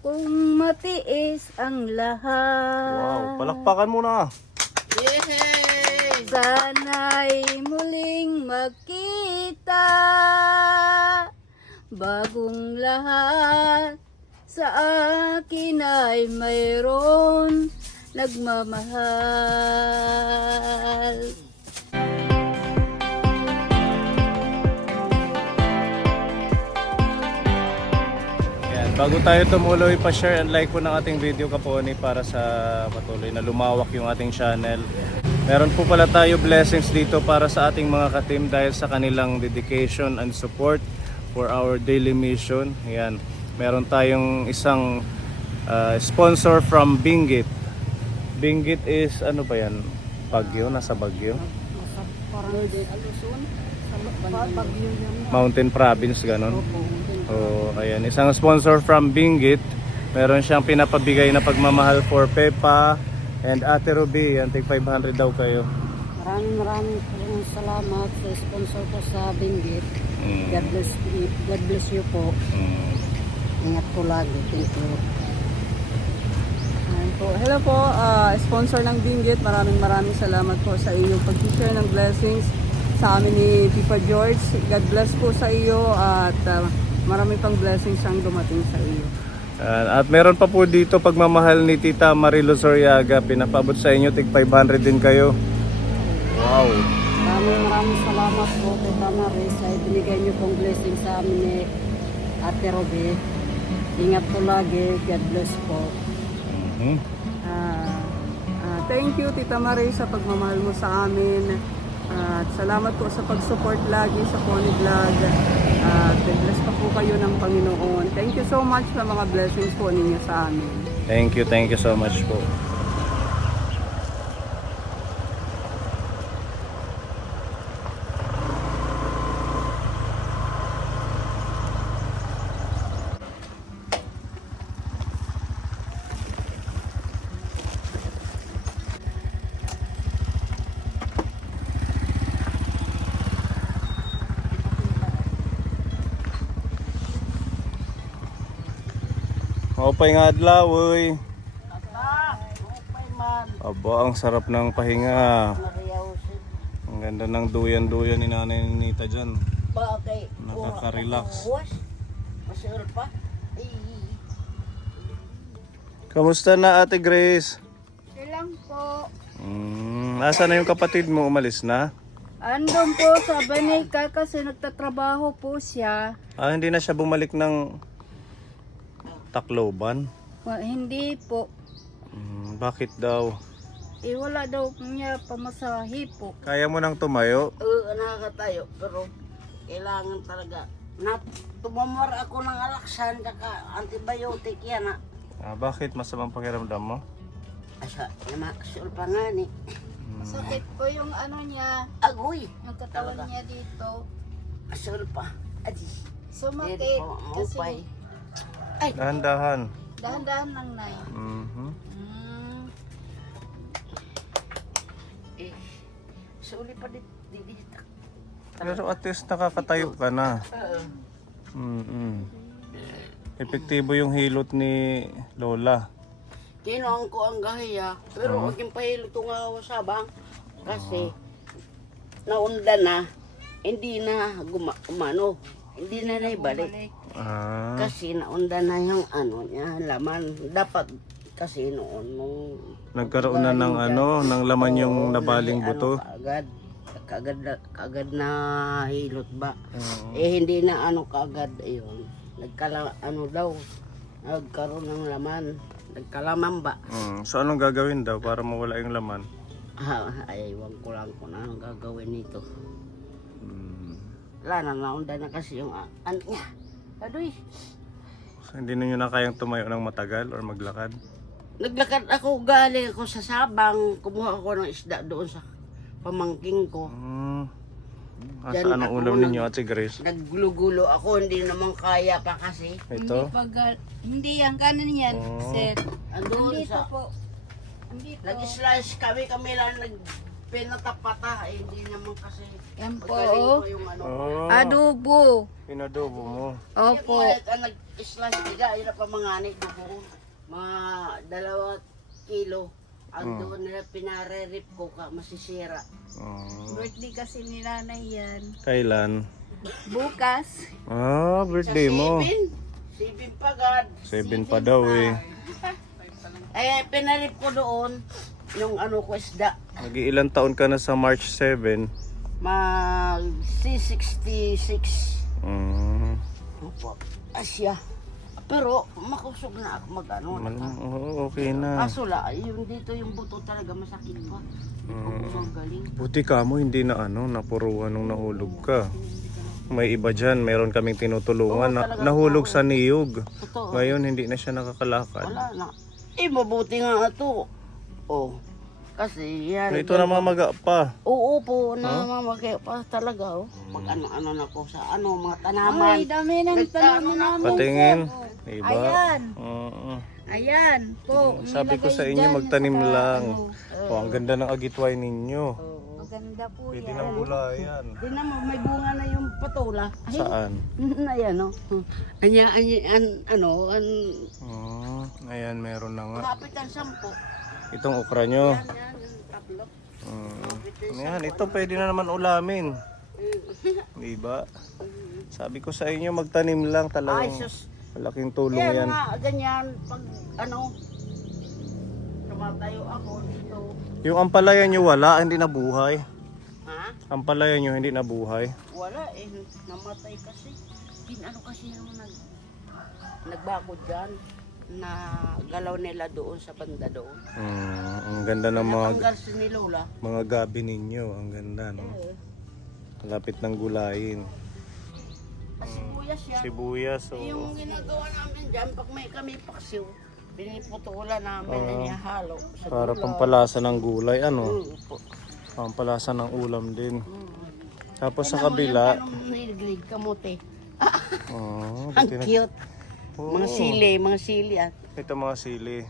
kung matiis ang lahat. Wow, palakpakan mo na. Yay! Sana'y muling magkita, bagong lahat sa akin ay mayroon nagmamahal. Yan, bago tayo tumuloy, pa-share and like po ng ating video Kaponi para sa patuloy na lumawak yung ating channel. Meron po pala tayo blessings dito para sa ating mga ka-team dahil sa kanilang dedication and support for our daily mission. Yan, meron tayong isang sponsor from Benguet. Benguet is ano ba yan? Baguio? Nasa Baguio? Mountain Province, ganon. Oh, ayan, isang sponsor from Benguet. Meron siyang pinapabigay na pagmamahal for Pepa and Ate Ruby. Yan, tig 500 daw kayo. Maraming salamat sa sponsor ko sa Benguet. God bless you po. Ingat po lagi. Thank you. Hello po, sponsor ng Benguet. Maraming salamat po sa iyong pag-share ng blessings sa amin ni Pipa George. God bless po sa iyo at marami pang blessings ang dumating sa iyo. At meron pa po dito pagmamahal ni Tita Marilo Soriaga. Pinapabot sa inyo, tig 500 din kayo. Wow! Maraming salamat po kay Tamaris sa ibinigay niyo pong blessing sa amin ni Ate Robe. Ingat po lagi. God bless po. Thank you Tita Marie sa pagmamahal mo sa amin. At salamat po sa pag-support lagi sa Pony Vlog. Bless pa po kayo ng Panginoon. Thank you so much sa mga blessings po ninyo sa amin. Thank you so much po. Opay nga adlaw, uy. Aba, ang sarap ng pahinga. Ang ganda ng duyan-duyan ni Nanay Nita dyan. Nakaka-relax. Kamusta na Ate Grace? Ilang po. Asa na yung kapatid mo? Umalis na? Andun po sa Banika kasi nagtatrabaho po siya. Hindi na siya bumalik ng Tacloban? Hindi po. Bakit daw? Wala daw niya pamasahe po. Kaya mo nang tumayo? Nakakatayo pero kailangan talaga tumamar ako ng alaksan kaka antibiotic yan Bakit? Masamang pakiramdam mo? asa masul pa nga ni Sakit po yung ano niya, agoy yung katawan niya dito. masul pa adi Sumakit kasi ay Dahan-dahan. dahan-dahan lang na yun. suli pa di Pero at least nakakatayo ka na. Epektibo yung hilot ni Lola. Kinuang ko ang gahiya pero wag yung pahilo itong sabang kasi naunda na hindi na umano hindi na naibalik kasi naunda na yung ano niya laman dapat kasi noon nung Nagkaroon na ng ng laman yung nabaling buto. Kaagad na hilot ba hindi na kaagad ayun daw nagkaroon ng laman nagkalaman ba So anong gagawin daw para mawala yung laman? ay wag ko lang kung anong gagawin nito wala na naunda na kasi yung ano niya adoy So, hindi ninyo na kayang tumayo ng matagal or maglakad? naglakad ako galing ako sa Sabang kumuha ako ng isda doon sa pamangking ko Asa anong ulam ninyo Ate Grace? naggulo-gulo ako hindi naman kaya pa kasi Ito? Hindi yan, kanan yan, sir. andun Andito sa po. Andito. nag-slice kami lang pinatapata, eh, hindi naman kasi. Yan po, Magaling oh. ko yung ano. Oh, Adobo. pinadobo mo. Opo. Yung nag-slash diga, yun pa mga anay dugo. Mga 2 kilo. Ang doon nila pinare-rip ko ka, masisira. Birthday kasi ni nanay yan. Kailan? Bukas. Ah, birthday mo. 7 pa God. 7 pa daw eh. Eh, pinarip ko doon yung ano ko isda. Nag-iilang taon ka na sa March 7? Mag C66. Opo. Asya. Pero makusog na ako mag-ano. Oo, okay na. Kaso la, yung dito yung buto talaga masakit pa. Ang galing. Buti ka mo, hindi na napuruan nung nahulog ka. May iba dyan, meron kaming tinutulungan na nahulog sa niyog. Totoo. Ngayon, hindi na siya nakakalakad. Wala na. Eh, mabuti nga ito. Oh. Kasi yan. Ito na mamaga pa. Oo po, namamagay pa talaga. Oh. Mag-ano-ano na ko sa mga tanaman. Ay, dami ng tanaman namin. Patingin. sir. Diba? Ayan. Oo. Ayan po. Sabi ko nilagay sa inyo, dyan magtanim sa lang. ano. Oh, ang ganda ng agitway ninyo. Maganda po Pwede yan. ng gulayan. Di naman, may bunga na yung patula. Ay, Saan? ayan o. Ayan, meron na nga. Kapit ang 10. Itong okra nyo. Yan, yung tatlo. Ayan, ito pwede na naman ulamin. Diba? Sabi ko sa inyo, magtanim lang Ay, talagang sus. malaking tulong Yan yan. nga, ganyan. Pag tumatayo ako dito. Yung ampalaya nyo wala, hindi nabuhay. Ha? Ampalaya nyo hindi nabuhay. Wala eh, namatay kasi. Kasi yung nagbakod dyan na galaw nila doon sa banda doon. Ang ganda ng Natanggal si ni Lola. mga gabi ninyo. Ang ganda, no? Malapit ng gulayin. Sibuyas yan. Sibuyas, Yung ginagawa namin dyan, pag may kami paksiw, piniputulan namin na nihalo sa para gulay. pampalasa ng gulay, ano? Po. Pampalasa ng ulam din. Tapos sa Tignan mo kabila, yung ganong niliglig, kamote. oh, Ang cute. Oo. Mga sili at. Ito mga sili.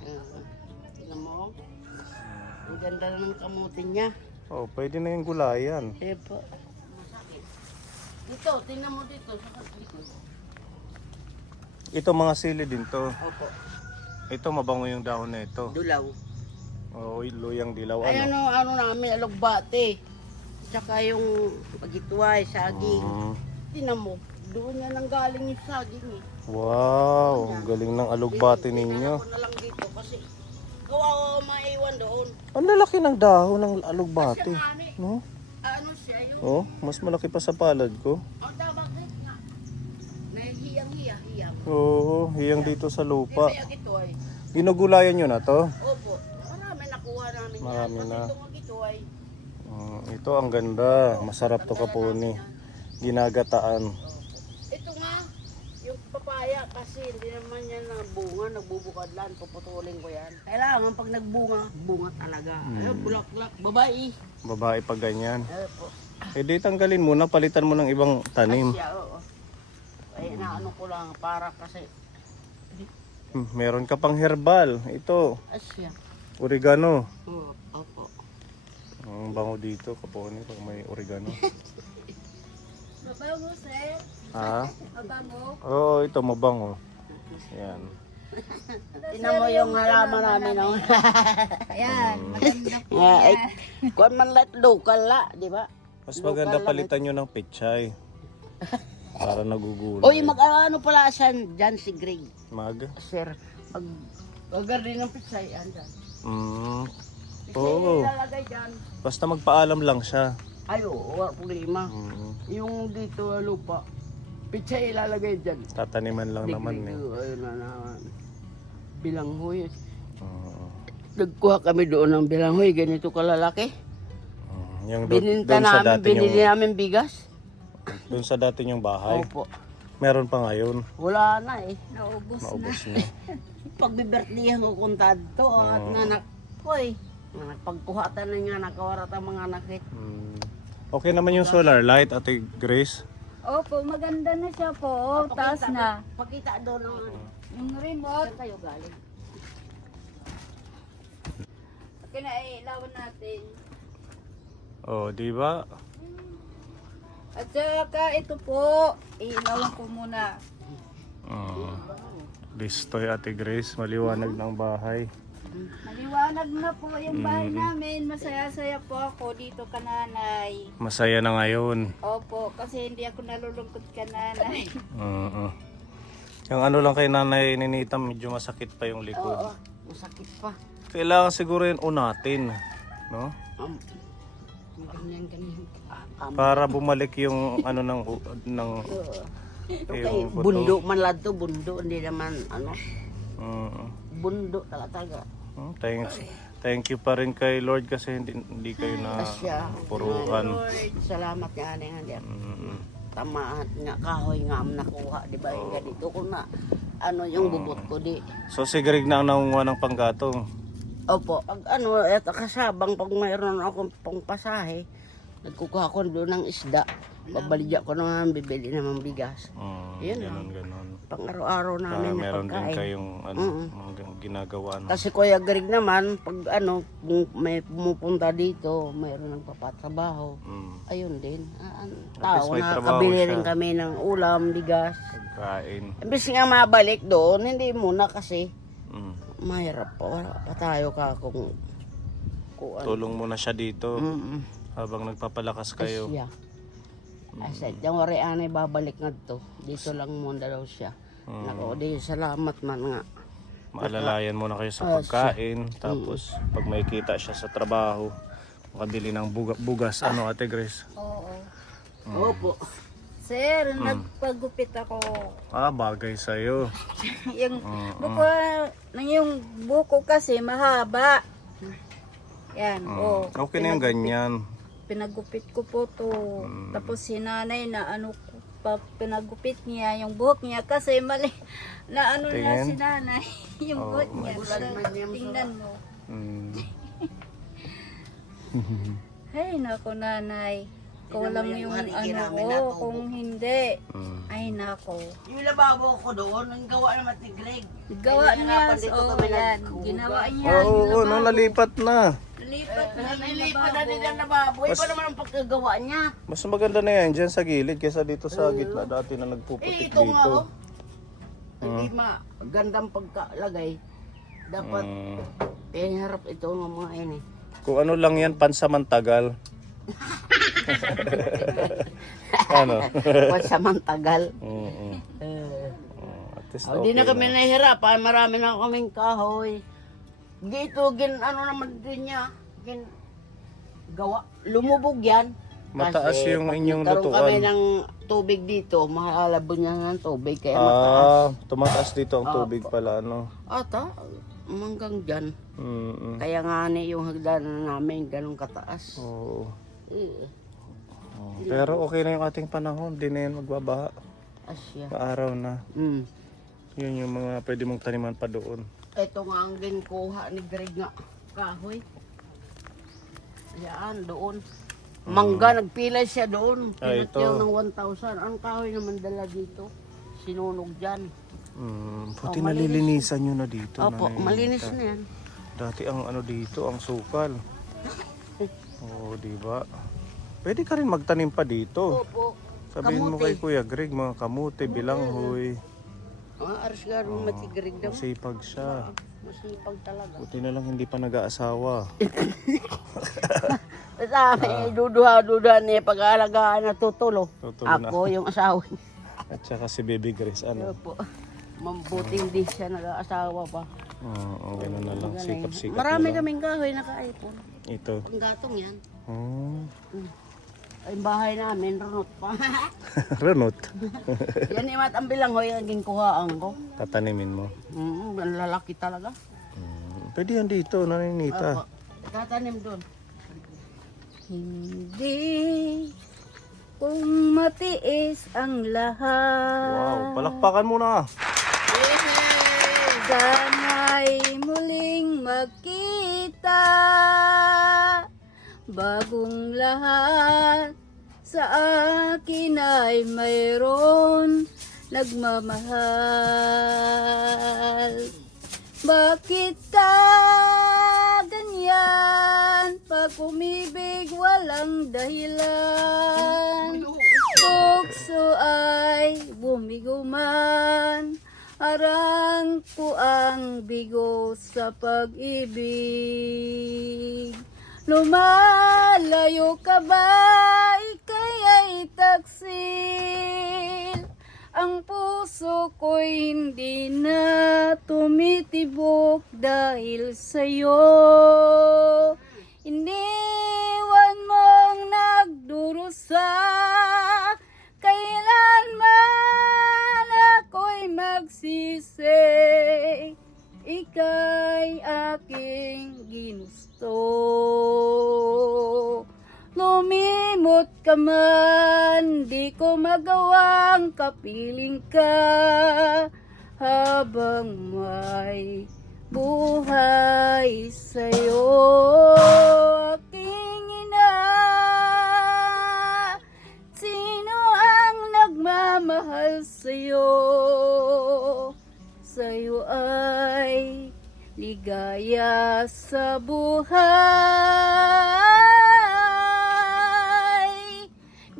Tignan mo. Ang ganda ng kamote niya. Oh, pwede na yung gulayan. Eh po. Masakit. Dito, tingnan mo dito. Sa likod. Ito mga sili din to. Opo. Ito mabango yung dahon na ito. Dulaw. Oh, luyang dilaw, Ay, ano? ano namin, alugbate. Tsaka yung pagitway, saging. Tingnan mo, doon yan ang galing yung saging eh. Wow, ang galing ng alugbate ninyo. Ako na lang dito kasi kawawa maiwan doon. Ang lalaki ng dahon ng alugbate. Mami, No? ano siya yung... Oh, mas malaki pa sa palad ko. Ang bakit nga? Hiyang. Oo, hiyang dito sa lupa. Kaya ito ay... Ginugulayan nyo na to? Opo, marami nakuha namin Marami yan. na. Kasi itong ito ay... Ito ang ganda. Masarap to kapuni. Ginagataan. Ito nga, yung papaya kasi hindi naman yan bunga, nagbubukad lang, puputulin ko yan. Kailangan pag nagbunga, bunga talaga. Ayun, bulak-bulak, babae. Babae pa ganyan. Opo. Eh di tanggalin mo na, palitan mo ng ibang tanim. Asya, oo. Ay, naano ko lang para kasi, Meron ka pang herbal. Ito, asya. oregano. Oo, opo. Ang bango dito kapuni pag may oregano. Mabango, sir. Ha? Mabango. Oo, ito mabango. Yan. Tingnan mo yung halaman namin. No? Ayan, maganda po Ay, yan. kuwan man lahat local la, di ba? Mas maganda palitan nyo ng pechay. Para nagugulay. Oy, mag-ano pala siya dyan si Greg. Mag? Sir, mag din ng pitsay, andan. Oo. Ilalagay dyan. Basta magpaalam lang siya. Ay, oo, wala problema. Yung dito lupa, pitsay ilalagay dyan. Tataniman lang naman eh. Ayun na naman. Bilanghoy. Nagkuha kami doon ng bilanghoy, ganito kalalaki. Yung Bininta doon sa namin, dati binili yung, namin bigas. doon sa dati yung bahay. Opo. Meron pa ngayon. Wala na eh. Naubos na. Maubos na. Pagbibertihan ko kung tadto at nanak ko eh. Pagkuhatan na nga nakawarat ang mga nakit. Okay naman yung solar light, Ate Grace. Opo, maganda na siya po. Taas na. Pakita doon ng Yung remote. saan kayo galing. Kinailawan natin. Oh, di ba? At saka ito po, ilawan ko muna. Oh. Listoy Ate Grace, maliwanag ng bahay. Maliwanag na po yung bahay namin. Masaya-saya po ako dito kananay. Masaya na ngayon. Opo, kasi hindi ako nalulungkot kananay. Oo. Yung ano lang kay Nanay Ninita, medyo masakit pa yung likod. Oo, masakit pa. Kailangan siguro yun unatin, no? Ganyan. Para bumalik yung ano ng Okay, yung buto. bundo man lang to, bundo. Hindi naman, ano, Oo. bundo talaga. Thank you pa rin kay Lord kasi hindi kayo na Asya. puruan. Salamat nga nga. Tama nga, kahoy nga ang nakuha, di ba? Yung ganito ko na, ano, yung bubot ko di. So si Greg na ang nangunguha ng panggatong. Opo, pag ano, eto kasabang, pag mayroon akong pangpasahe, nagkukuha ko doon ng isda. Babaligya ko naman, bibili naman bigas. Yun lang. Ganon. Pang araw-araw namin na Meron din pagkain. kayong ano, mga ginagawa. No? Kasi Kuya Greg naman, pag ano, kung may pumupunta dito, mayroon ng papatrabaho. Ayun din. At least Tao may na trabaho kabili siya. rin kami ng ulam, bigas. Pagkain. Imbes nga mabalik doon, hindi muna kasi Mm. mahirap pa. Wala pa tayo ka kung ano. Tulong muna siya dito Mm-mm. habang nagpapalakas kayo. Siya. I said, yung warianay babalik nga to. Dito lang muna daw siya. Nako, di salamat man nga. Maalalayan muna kayo sa pagkain. Tapos pag may kita siya sa trabaho, makabili ng bugas. Ano Ate Grace? Oo. Opo. Sir, nagpagupit ako. Bagay sa'yo. yung yung buko kasi mahaba. Yan, Okay na yung ganyan. Pinagupit ko po to. Tapos si nanay na ano pinagupit niya yung buhok niya kasi mali na ano na si nanay yung buhok niya. Tingnan mo. Ay nako nanay. Ikaw lang yung ano ko kung hindi. Ay nako. Yung lababo ko doon, ang gawa naman ni Greg. Gawa niya. Yan. Ginawa niya. Oo, nung nalipat na. Lipat na Nilipat na din ang lababo. Iba naman ang pagkagawa niya. Mas maganda na yan dyan sa gilid kaysa dito sa gitna dati na nagpuputik Ito nga dito. oh. Hindi magandang pagkalagay. Dapat harap ito ng mga ini. Kung ano lang yan, pansamantagal. Ano? Pansamantagal. At least Hindi na okay kami nahihirapan. Marami na kaming kahoy. Dito, ano naman din niya. Gawa. Lumubog yan. Mataas Kasi yung pag inyong nagkaroon kami lutuan. ng tubig dito, mahalabo niya ng tubig. Kaya mataas. Tumataas dito ang tubig pala, ano? Ata, hanggang dyan. Mm-mm. Kaya nga yung hagdanan namin, ganun kataas. Oo. Eh, Pero okay na yung ating panahon. Di na yan magbabaha. asya. Araw na. Yun yung mga pwede mong taniman pa doon. Ito nga ang ginkuha ni Greg nga. Kahoy. Yan, doon. Mangga, nagpilay siya doon. Ito. Pinatyaw ng 1,000. Ang kahoy naman dala dito. Sinunog dyan. Buti nalilinisan nyo na dito. Opo, Nanay malinis Nita. na yan. Dati ang ano dito, ang sukal. Oo, di ba? Pwede ka rin magtanim pa dito. Opo. Sabihin mo kay Kuya Greg, mga kamote, bilanghoy. Aras gano'n matigreg daw. Masipag siya. Masipag talaga. Buti na lang hindi pa nag-aasawa. Sabi, duduha-duduha niya pag-aalagaan na tutulo. Tutulo na. Ako yung asawa niya. At saka si Baby Grace, ano? Opo. Mabuting di siya nag-aasawa pa. Oo, gano'n na lang. Sikap-sikap Marami na lang. kaming kahoy na kaipon. Ito. Panggatong yan. Oh. Ang bahay namin, runot pa. Renot. Yan imat ang bilanghoy ang ginkuhaan ko. Tatanimin mo. Ang lalaki talaga. Pwede yan dito, Nanay Nita. Tatanim doon. Hindi kung matiis ang lahat. Wow, palakpakan mo na. Sana'y muling magkita. Bagong lahat sa akin ay mayroon nagmamahal. Bakit ka ganyan pag umibig pag-ibig walang dahilan, tukso ay bumigo man. Harang ko ang bigo sa pag-ibig. Lumalayo ka ba, ika'y taksil? Ang puso ko'y hindi na tumitibok dahil sa'yo. Iniwan mong nagdurusa, kailanman ako'y magsisi. Ika'y aking ginusto. Lumimot ka man, di ko magawang kapiling ka habang may buhay sa'yo. Aking ina, sino ang nagmamahal sa'yo? Sa'yo ay ligaya sa buhay.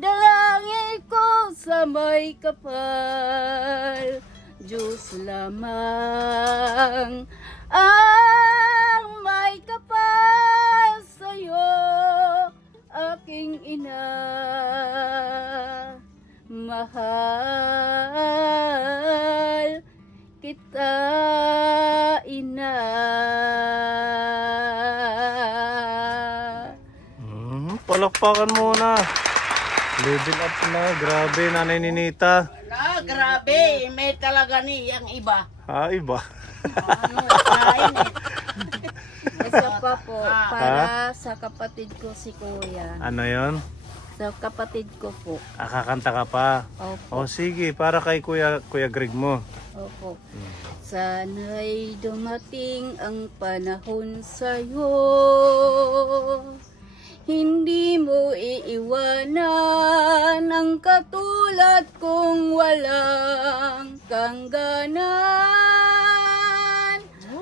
Dalangin ko sa may kapal, Diyos lamang ang may kapal sa'yo, aking ina. Mahal kita, ina. Palakpakan muna. Level up na. Grabe, Nanay Ninita. Grabe, may talaga niyang iba. Iba. Kain eh. Isa pa po, para sa kapatid ko si Kuya. Ano yon? Sa kapatid ko po. Kakanta ka pa. Opo. O sige, para kay Kuya Greg mo. Opo. Sana'y dumating ang panahon sa'yo, hindi mo iiwanan ang katulad kong walang kangganan.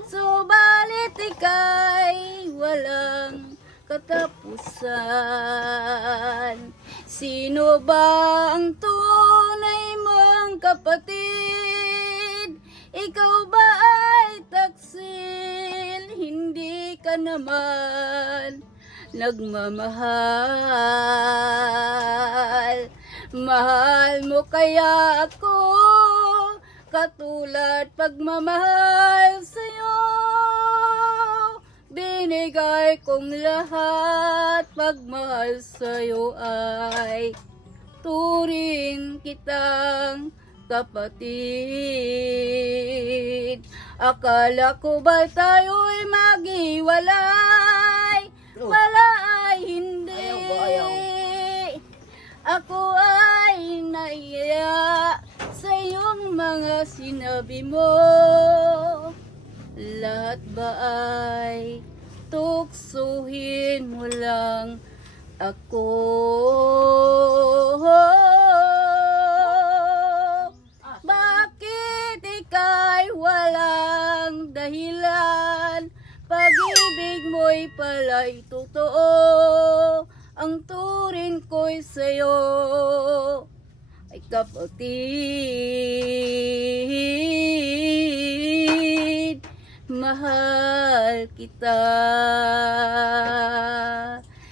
Subalit ika'y walang katapusan. Sino ba ang tunay mong kapatid? Ikaw ba ay taksil? Hindi ka naman nagmamahal. Mahal mo kaya ako katulad pagmamahal sa'yo. Binigay kong lahat, pagmahal sa'yo ay turing kitang kapatid. Akala ko ba tayo'y maghiwalay? Wala ay hindi. Ako ay naiya sa iyong mga sinabi mo. Lahat ba ay tuksuhin mo lang ako? Bakit ika'y walang dahilan? Pag-ibig mo'y pala'y totoo. Ang turing ko'y sa'yo ay kapatid. Mahal kita.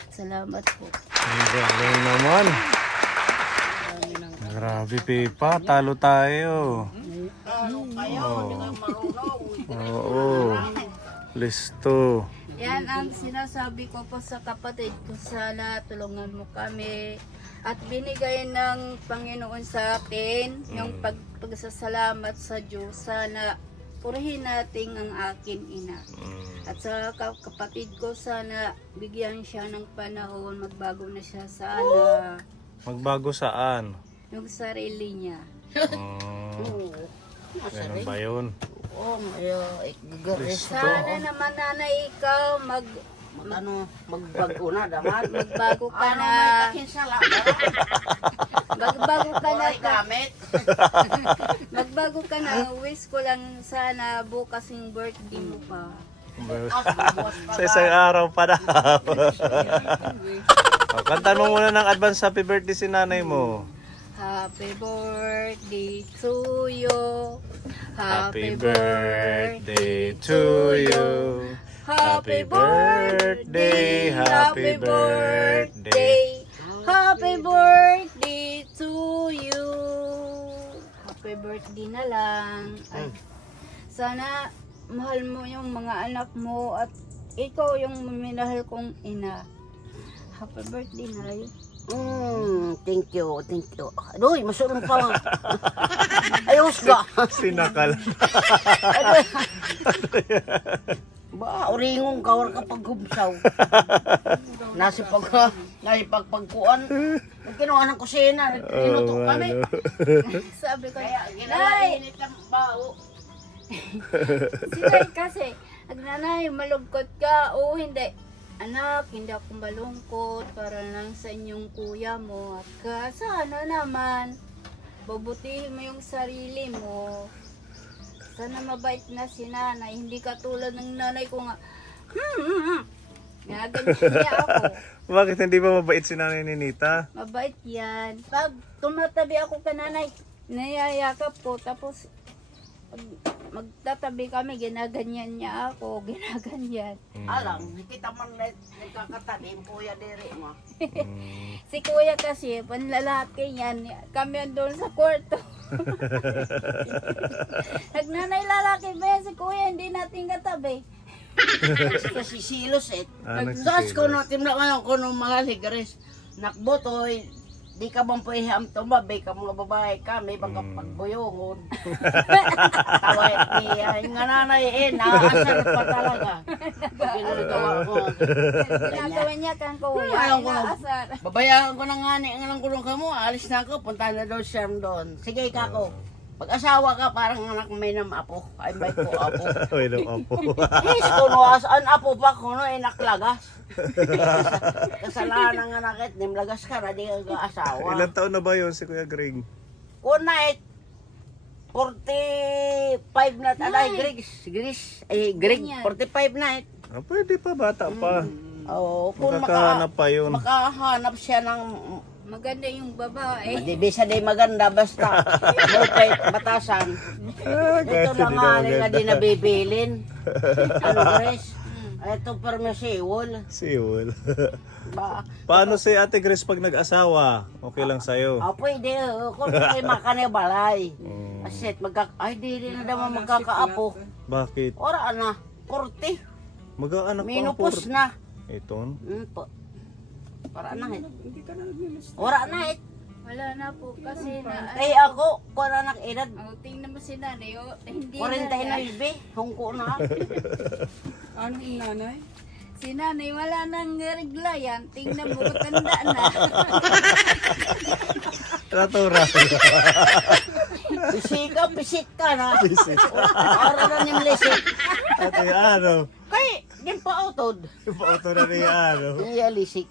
Salamat po. Ang galing naman. Grabe, Pipa. Talo tayo. Oo. Listo. Yan ang sinasabi ko po sa kapatid ko. Sana tulungan mo kami. At binigay ng Panginoon sa akin yung pagsasalamat sa Diyos. Sana purihin natin ang akin ina. At sa kapatid ko, sana bigyan siya ng panahon. Magbago na siya sana. Magbago saan? Yung sarili niya. Ganun ba yun? Listo. Sana naman nanay ikaw Magbago na daman. magbago ka na. Kinsala. Magbago ka na. Gamit. Magbago ka na. Wish ko lang sana bukas yung birthday mo pa. Sa isang araw pa na. Kantan mo muna ng advance happy birthday si nanay mo. Happy birthday to you. Happy birthday to you. Happy birthday, happy birthday. Happy birthday to you. Happy birthday na lang. Ay, sana mahal mo yung mga anak mo at ikaw yung minahal kong ina. Happy birthday na yun. Thank you, thank you. Adoy, masulong pa nga. Ayos ka. Sinakal. Ba, oringong kawar ka pagkumsaw. Nasipagkuan. Kinuha ng kusina, niluto kami. Sabi ko, Kaya, Nay! ginalainit ang bao. Si Nay kasi, nagnanay, malungkot ka. O hindi. Anak, hindi ako malungkot para lang sa inyong kuya mo. At sana naman, babutihin mo yung sarili mo. Sana mabait na si nanay. Hindi katulad ng nanay ko nga. Nga, ganyan niya ako. Bakit hindi ba mabait si nanay ni Nita? Mabait yan. Pag tumatabi ako ka nanay, nayayakap ko. Tapos, pag magtatabi kami, ginaganyan niya ako. Ginaganyan. Alam, kita man nagkakatanim po ya diri mo. Si kuya kasi, panlalaki yan. Kami andun sa kwarto. Nagnanay lalaki ba yan si kuya, hindi natin katabi. Kasi silos Nagsilos. ko no, timla ngayon ko no mga ligares. Nakbotoy, di ka bang pwiham tumabi ka mga babae kami baka pagbuyungon. Taway niya, yung nga nanay naasar pa talaga. Ginagawa ko. Ginagawa niya kang kuya, Ayaw ko. inaasar. Babayaran ko na nga ni ang kulong ka mo, alis na ako, punta na daw siya doon. Sige kako. Pag-asawa ka, parang anak may nam apo. Ay, may po apo. Wala apo. Yes, kuno an apo pa kuno inaklagas. Kasalanan nga nakit, nimlagas ka na di ka asawa. Ilang taon na ba yun si Kuya Greg? Kunait 45 na alay Greg 45 na Pwede pa, bata pa. Oo, kung Makakahanap pa yun. makahanap siya ng Maganda yung babae. Di day maganda basta mupay batasan. Ito lang nga nga di nabibilin. Ano Grace? Ito permissiwol. Siwol. Ba? Paano si Ate Grace pag nag-asawa? Okay lang sa'yo? Pwede. Kung may makanibalay. Asit, ay di rin na naman magkakaapo. Bakit? Ora na, 40. Mag-aanak pa ang Minupos na. Iton? Po. Ora na Ora na Wala na po kasi na. Ay ako, kung anak edad, Oh, tingnan mo si nanay. Oh, hindi 40 na. na ibe, hungko na. Ano yung nanay? Si nanay wala nang regla yan. Tingnan mo, tanda na. Tratura. Pisik ka na. Ora na nim lisik. Ate, ano? Kay, din pa utod. Pauto na niya, ano? Iya lisik.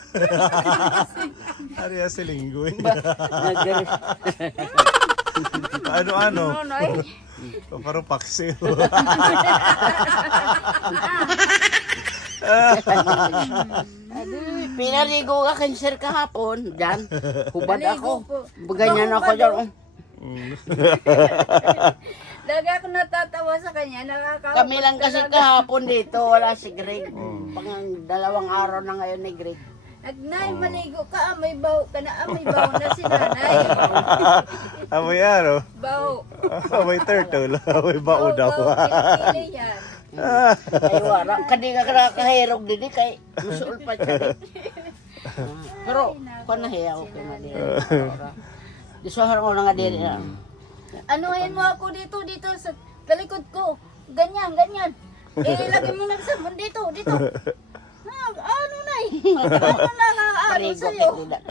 Ariya si Linggoy. Nagaris. Ano? Nonoy. Parang paksiw. Pinaligo ka cancer kahapon. Diyan, hubad Naligo ako. po. Ganyan ako dyan. Lagi ako natatawa sa kanya. Nakakawa. Kami lang kasi kahapon dito, wala si Greg. Pang 2 araw na ngayon ni Greg. Nagnay, maligo ka. Amoy baho ka na. Amoy baho na si nanay. Amoy ano? Baho. Amoy turtle. Amoy bao daw. Pinipili yan. Ay wala, kadi ka nakakahirog din kay musul pa siya. Pero panahiya ko kay Mali. Disuhan ko na nga din. Anuhin mo ako dito sa talikod ko. Ganyan. Lagi mo na sa dito. Ano na Ano nakakaano sa'yo?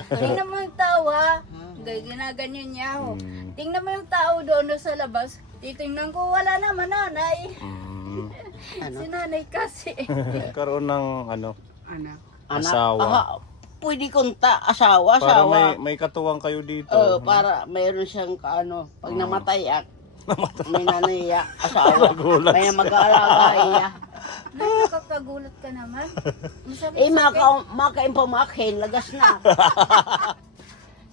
Tingnan mo yung tao ha. Ginaganyan niya ako. Tingnan mo yung tao doon sa labas. Titingnan ko, wala naman nanay. Si nanay kasi. Karoon ng ano? Anak. Asawa. Pwede kong asawa. Para may katuwang kayo dito. Para mayroon siyang kaano, pag namatay may nanay asawa. May mag-aalaga iya. Nakakagulat ka naman. Masakit, Makaimpamakhin, lagas na.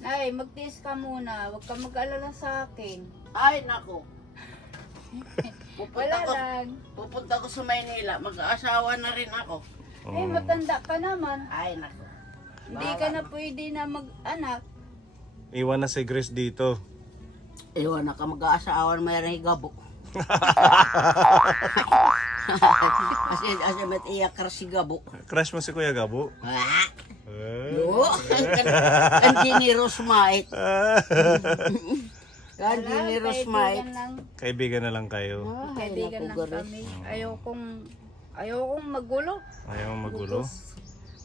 Nay, magtiis ka muna. Huwag ka mag-alala sa akin. Ay, nako. Wala lang. Pupunta ko sa Maynila, mag-aasawa na rin ako. Eh, matanda ka naman. Ay, nako. Hindi ka na pwede na mag-anak. Iwan na si Grace dito. Iwan na ka mag-aasawa na mayroong higabo. Kasi may iyak ka si gabo. Crush mo si Kuya Gabo? Ah! Eh. No, kandi ni Rosmait. Kandi ni Rosmait. Kaibigan lang. Kaibigan na lang kayo. Kaibigan lang kami. Ayokong magulo. Ayaw magulo.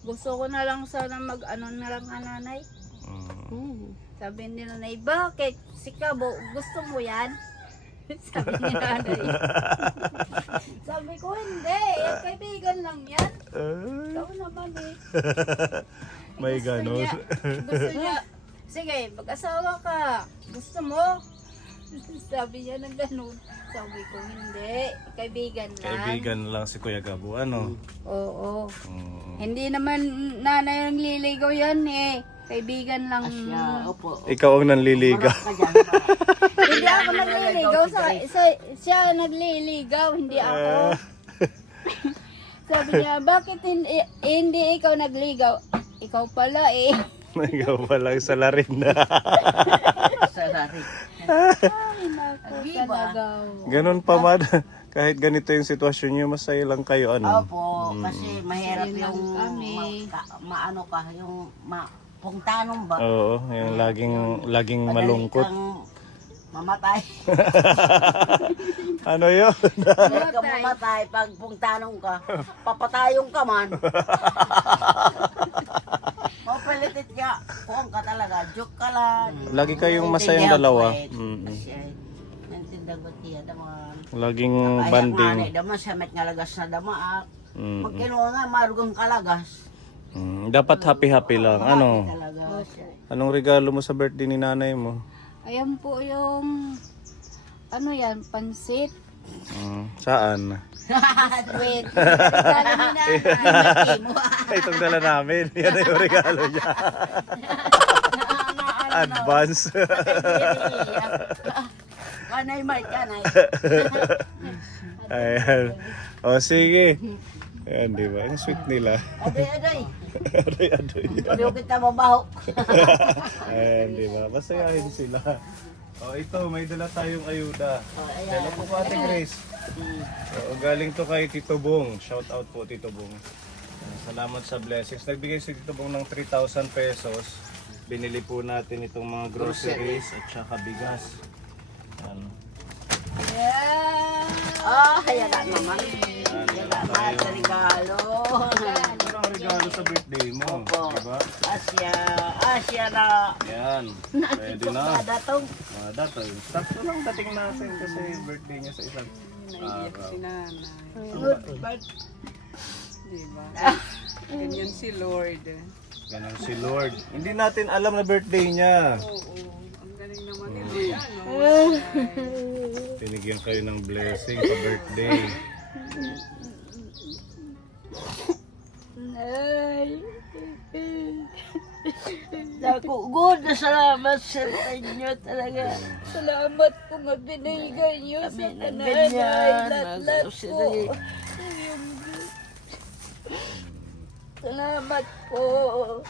Gusto ko na lang sana mag-ano na lang ang nanay. Sabi ni nanay, bakit? Si Kabo, gusto mo yan? Sabi ni nanay. Sabi ko, hindi. Kaibigan lang yan. Ikaw naman eh. May Gusto ganon. Gusto niya, sige, mag-asawa ka. Gusto mo? Sabi niya ng ganun. Sabi ko, hindi. Kaibigan lang. Kaibigan lang si Kuya Gabo. Ano? Oo. Hindi naman nanay ang liligaw yan eh. Kaibigan lang. Opo. Ikaw ang nanliligaw. Hindi ako nagliligaw. Siya nagliligaw, hindi ako. Sabi niya, bakit hindi ikaw nagligaw? Ikaw pala eh. Ikaw palang salarin na. Salari. Ay, naku, Diba? talagaw. Ganon pa man. Kahit ganito yung sitwasyon nyo, masaya lang kayo. Ano? Opo, kasi mahirap Ayun lang yung kami. maano ka, yung pungtanong ba? Oo, yung laging Madali malungkot. kang mamatay. Ano yun? Madali kang mamatay pag pungtanong ka. Papatayong ka man. Mapalitit ka. Kuwang ka talaga. Joke ka lang. Lagi kayong masayang dalawa. Kasi ay, nantindag ko tiya daman. Laging Kaya banding. nga daman, samet nga lagas na damaak. Mm. Magkinuha nga, marugang kalagas. Dapat happy-happy lang. Ano? Talaga. Anong regalo mo sa birthday ni nanay mo? Ayan po yung, ano yan, pansit. Saan? Wait, regalo ni nanay. Itong dala namin. Yan na yung regalo niya. Advance. Kanay, Mike, kanay. Ayan. O sige. Ayan, di ba? Ang sweet nila. Aday, aday. Adoy. Pariyo kita mabaho. Ayan, di ba? Masayahin sila. O ito, may dala tayong ayuda. Hello po Ate Grace. O, galing to kay Tito Bong. Shout out po Tito Bong. Salamat sa blessings. Nagbigay si Tito Bong ng 3,000 pesos. Binili po natin itong mga groceries at saka bigas. Ayan. Ah, hayala naman. Hayala naman sa regalo. Ito ang regalo sa birthday mo. Opo. Diba? Asya na. Yan. Pwede na. Datong. Dato, sakto lang dating natin kasi birthday niya sa isang araw. Si nanay. Diba? Ganyan si Lord. Ganun si Lord. Hindi natin alam na birthday niya. Oo. Ang galing naman ni Lord. Ano? Binigyan kayo ng blessing sa birthday. Nay. Naku, good na salamat sa inyo talaga. Salamat po nga binigay niyo sa Kami ng kananay. ganyan. Lat-lat po. Sige. Salamat po.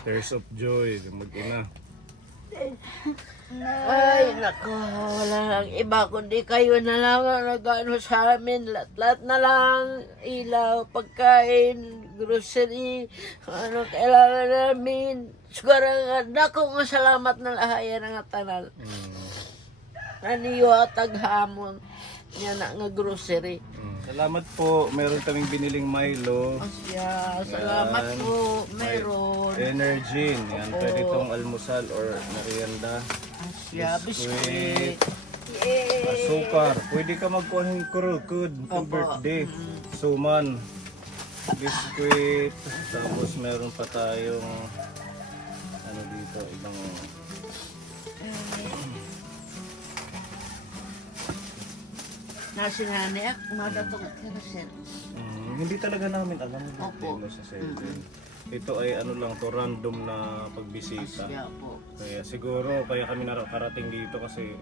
Tears of joy, mag-ina. Ay, naku, wala lang iba kundi kayo na lang ang nag-ano sa amin. Lahat na lang, ilaw, pagkain, grocery, ano kailangan namin. Siguro nga, dako nga salamat na lahayan nga tanan. Naniyo at taghamon niya na nga grocery. Salamat po. Meron kaming biniling Milo. Asya, salamat Yan. po, mayroon. Energin. Yan, pwede itong almusal or merienda. Asya, biskuit. Asukar. Pwede ka magkuha ng kurukod for birthday. Suman. Biskuit. Tapos meron pa tayong ano dito, ibang Nasinani ako, madatong kerosene. Hindi talaga namin alam yung birthday Opo. mo sa 7. Ito ay ano lang to, random na pagbisita. Asya po. Kaya siguro kaya kami nakarating dito kasi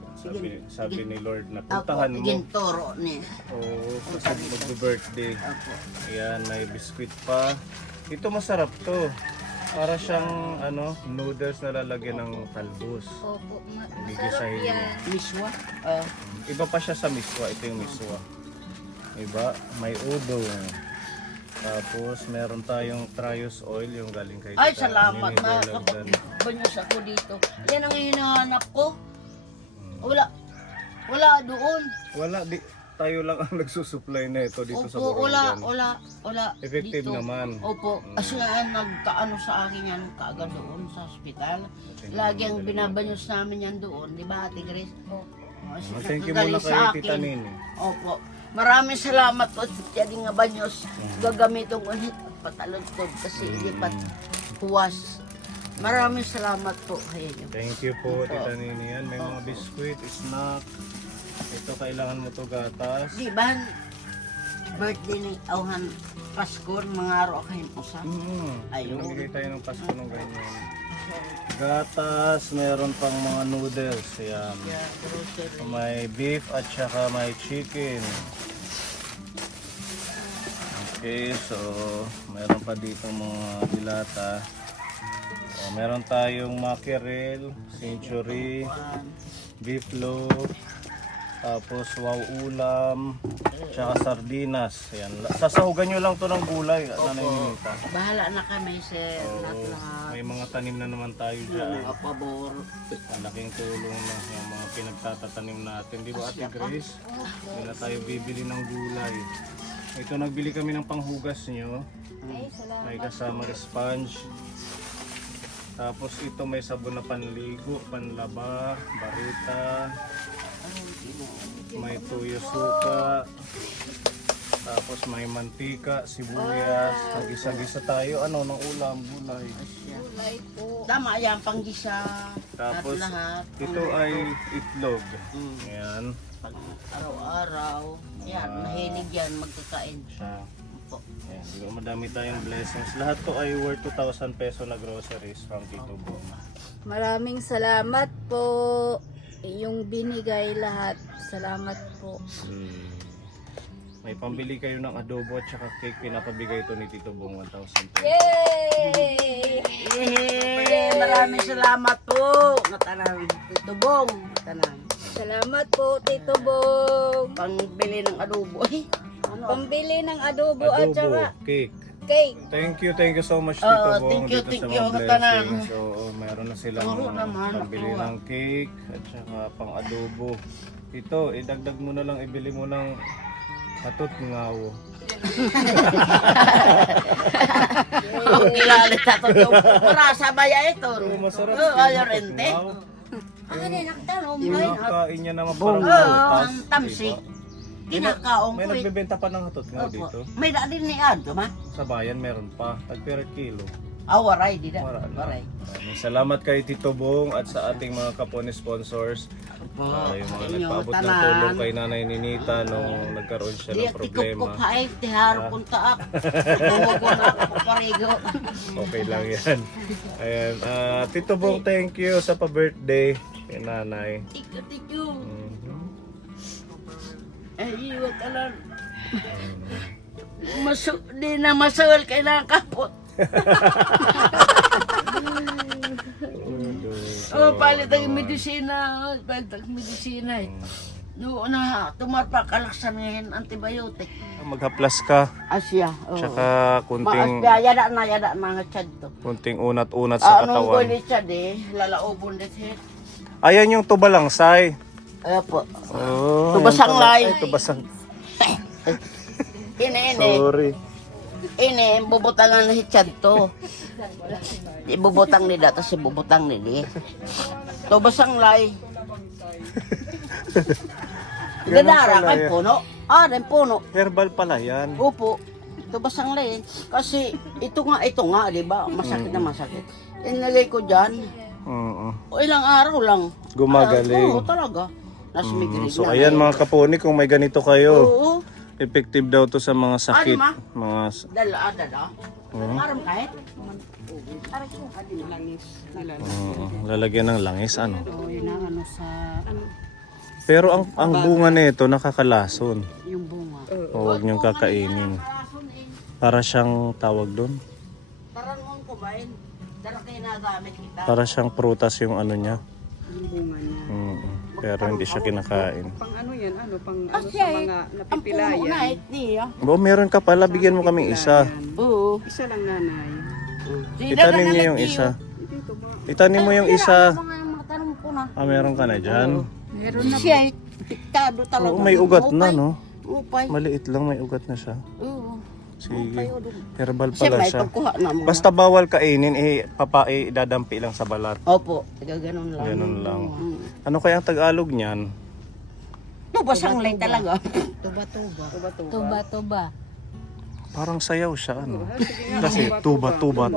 sabi ni Lord na Ako, puntahan mo. ginturo ni. Oo, kasi magbe-birthday. Ako. Ayan, may biskwit pa. Ito masarap to. Para siyang ano, noodles na lalagyan ng talbos. Opo, Gigisahin masarap yan. Miswa. Iba pa siya sa miswa. Ito yung miswa. Iba, may udong. Tapos meron tayong Trios oil yung galing kay Ay, Tita salamat Nini na Dolagdan. kapag ako dito. Yan ang hinahanap ko. Wala doon. Wala, tayo lang ang nagsusupply na ito dito sa Opo, Borongan. wala. Effective dito. naman. Opo, kasi nga nagkaano sa akin yan kaagad doon sa ospital. Lagi ang binabanyos namin yan doon, di ba Ate Grace? Opo. Thank you muna kay Tita Nini. Opo. Maraming salamat po sa Tiyading nga banyos. Gagamitin ko ulit patalagtog kasi hindi pa huwas. Maraming salamat po. Ayan. Thank you po, Tita Nini. Yan, may mga biskuit, snack. Ito, kailangan mo to gatas. Di ba, birthday ni Auhan Pasko, mga araw kayo po sa. Ayun. Yung bigay tayo ng Pasko ng ganyan. Gatas, meron pang mga noodles. Yan. Yeah, grocery. May beef at saka may chicken. Okay, so meron pa dito mga dilata. O, meron tayong mackerel, century, beef loaf, tapos wow ulam, tsaka sardinas. Ayan. Sasahugan nyo lang to ng gulay, Nanay Ninita. Bahala na kami, sir. Lahat. May mga tanim na naman tayo dyan. Mga pabor. Malaking tulong na yung mga pinagtatatanim natin. Di ba Ate Grace? Hindi na tayo bibili ng gulay. Ito, nagbili kami ng panghugas nyo. Ay, salamat. May kasama sponge. Tapos ito may sabon na panligo, panlaba, barita. May tuyo suka. Tapos may mantika, sibuyas. Nag-isa-gisa tayo. Ano, ng ulam, gulay. Gulay po. Tama yan, panggisa. Tapos lahat. ito ay itlog. Ayan. Pag araw-araw. Yan, mahilig yan, magkakain. Siya. Po. Ayan, madami tayong blessings. Lahat to ay worth 2,000 peso na groceries from Tito Bo. Maraming salamat po. Yung binigay lahat. Salamat po. May pambili kayo ng adobo at saka cake. Pinapabigay ito ni Tito Bong 1,000 pesos. Yay! Yay! Maraming salamat po. Natanang tutubong. Natanang. Salamat po, Tito Bong. Pangbili ng adobo. Ay, ano? Pambili ng adobo at saka cake. cake. Thank you so much Tito Bong. thank you, dito thank sa you, mga Katanan. blessings. So, meron na silang Oo naman, pambili ako, ng cake at saka pang adobo. Ito, idagdag mo na lang, ibili mo ng katot ngawo. Kilalit ako ito. Marasa ba ya ito? Oo, masarap. Ayaw rente. Ano rin, naktanong mo? Kinakain niya naman parang Oo, butas. ang tamsi. Diba? Kinakaong May ko. nagbebenta pa ng hatot ngawo Opo. dito. May dadin ni Ado, ma? Sa bayan meron pa. Tag-per kilo. Waray, di da. Wala na. Waray. Maraming salamat kay Tito Bong at sa ating mga kapone sponsors. Yung mga nagpaabot ng tulong kay Nanay Ninita nung nagkaroon siya Di, ng tikup ko problema. pa ay, tiharo punta ak. Tumugo na ako parigo. Okay lang yan. Ayan. Tito Bong, thank you sa pa-birthday kay Nanay. Tiku. Mhm. Ay, iwag ka lang. Di na masul, kailangan kapot. Palit ang medisina. Palit ang medisina eh. Noon na, tumarpa kalaksan ngayon, antibiotic. Maghaplas ka. Asya. Tsaka kunting Yada na nga chad to. kunting unat-unat sa Anong katawan. guli chad eh, lalaobon dit eh. Ayan yung tubalangsay. Ayan po. Oh, Tubasang lay. Ay, tubasang. Ini. Sorry. Ini, bubutangan na hitchad to. Ibubutang ni data si bubutang ni di. To basang lay. Gadara pala kay yan. puno. Ren puno. Herbal pala yan. Upo. To basang lay. Kasi ito nga, di ba? Masakit na masakit. Inilagay ko diyan. Oo. O ilang araw lang. Gumagaling. Oo, talaga. Nas migraine So na ayan ngayon. mga kaponi, kung may ganito kayo, Oo. Effective daw to sa mga sakit. ma? Mga Dala. Aram kahit. Langis. lalagyan ng langis ano. Oo, yun ang ano sa Pero ang bunga nito nakakalason. yung bunga. O huwag niyong kakainin. Para siyang tawag doon. Parang mong kumain. Dara kayo nagamit kita. Para siyang prutas yung ano niya. Yung bunga niya. Pero hindi siya kinakain. Pang ano yan? Ano? Pang ano Kasi sa mga ang puno napipilayan? na niya. O meron ka pala, bigyan mo kami isa. Oo. Isa lang nanay. Itanim niyo yung isa. Itanim mo yung isa. Mga tanong ko na. Meron ka na dyan. Meron na Siya, piktado talaga. Oo, may ugat na no. Upay. Maliit lang, may ugat na siya. Oo. Sige. Herbal Siya pala may siya. pagkuha na mga. Basta bawal kainin, idadampi lang sa balat. Opo, gaganon lang. Ganun lang. Ano kaya ang Tagalog niyan? Basang lay talaga. tuba. Parang sayaw siya ano. Sige nga. Kasi tuba. Tuba.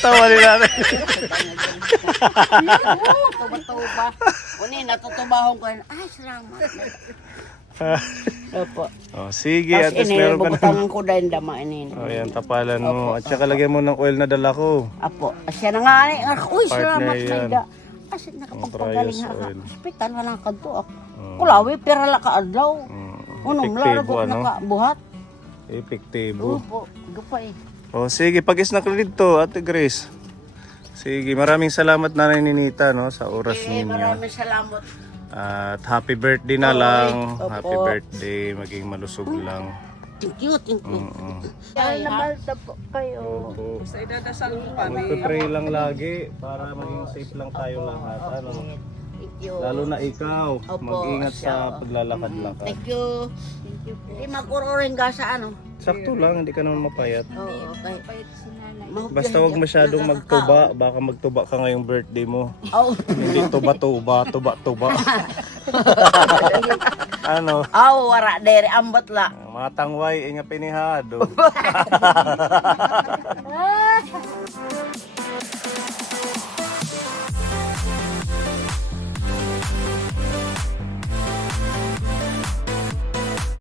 Tawa ni natin. Tuba. Uni, natutubahon ko yun. Ay, salamat. Opo. Sige, at Tapos least meron ka na. bubutangan ko dahil dama ini. Ayan, tapalan mo. At saka lagyan mo ng oil na dala ko. Apo, siya na nga. Uy, Partner salamat yan. na ida. Kasi nakapagpagaling Trios nga ka. oil. Hospital, walang kanto ako. Kulawi, pera la ka adlaw. Unong Epektibo, laragot ano? nakabuhat. Epektibo. Opo, gupay. Sige, pag-snack dito, Ate Grace. Sige, maraming salamat Nanay Ninita no, sa oras ninyo. Maraming salamat. At happy birthday na lang. Opo. Happy birthday, maging malusog lang. Thank you. Mahal na mahal na po kayo. Opo. Sa idadasal mo kami. Magpe-pray lang lagi para maging safe lang tayo lahat. Ano? Thank you. Lalo na ikaw, Opo, mag-ingat sa siya. paglalakad-lakad. Thank you. Hindi mag-uroring ka sa ano. Sakto lang, hindi ka naman mapayat. Oo, okay. Pait si nanay. Basta wag masyadong magtuba, baka magtuba ka ngayong birthday mo. Oh, Hindi tuba-tuba. Ano? wara dere ambot la. Matangway, inga pinihado.